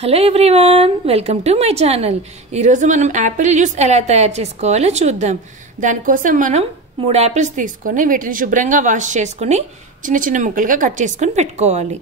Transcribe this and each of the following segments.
Hello everyone, welcome to my channel. ఈరోజు మనం Apple juice ఎలా తయారు చేసుకోవాలో చూద్దాం. దానికోసం మనం 3 యాపిల్స్ తీసుకొని వీటిని శుభ్రంగా వాష్ చేసుకుని చిన్న చిన్న ముక్కలుగా కట్ చేసుకుని పెట్టుకోవాలి.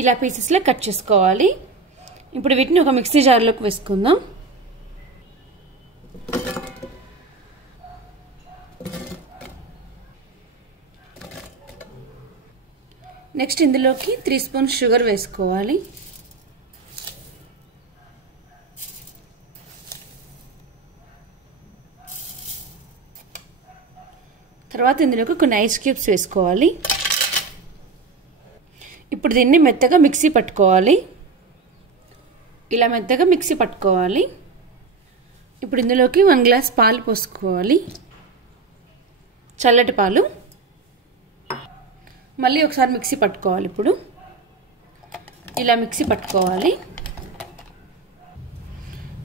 ఇలా పీసెస్లో కట్ చేసుకోవాలి. ఇప్పుడు వీటిని ఒక మిక్సీ జార్లోకి వేసుకుందాం. నెక్స్ట్ ఇందులోకి 3 స్పూన్స్ షుగర్ వేసుకోవాలి. తర్వాత ఇందులోకి కొన్ని ఐస్ క్యూబ్స్ వేసుకోవాలి. ఇప్పుడు దీన్ని మెత్తగా మిక్సీ పట్టుకోవాలి. ఇలా మెత్తగా మిక్సీ పట్టుకోవాలి. ఇప్పుడు ఇందులోకి 1 గ్లాస్ పాలు పోసుకోవాలి, చల్లటి పాలు. మళ్ళీ ఒకసారి మిక్సీ పట్టుకోవాలి. ఇప్పుడు ఇలా మిక్సీ పట్టుకోవాలి.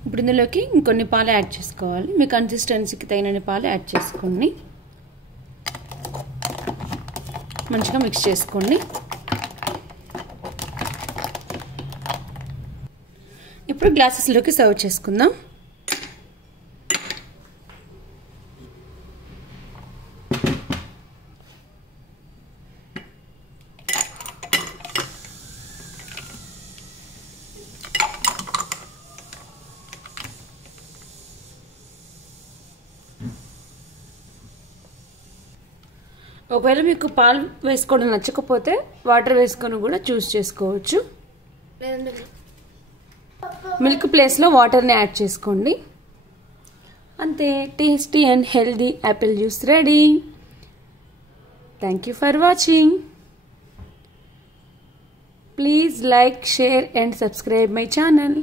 ఇప్పుడు ఇందులోకి ఇంకొన్ని పాలు యాడ్ చేసుకోవాలి. మీ కన్సిస్టెన్సీకి తగినన్ని పాలు యాడ్ చేసుకోండి. మంచిగా మిక్స్ చేసుకోండి. ఇప్పుడు గ్లాసెస్లోకి సర్వ్ చేసుకుందాం. ఒకవేళ మీకు పాలు వేసుకోవడం నచ్చకపోతే వాటర్ వేసుకొని కూడా చూస్ చేసుకోవచ్చు. మిల్క్ ప్లేస్లో వాటర్ని యాడ్ చేసుకోండి. అంతే, tasty and healthy Apple juice ready. Thank you for watching. Please like, share and subscribe my channel.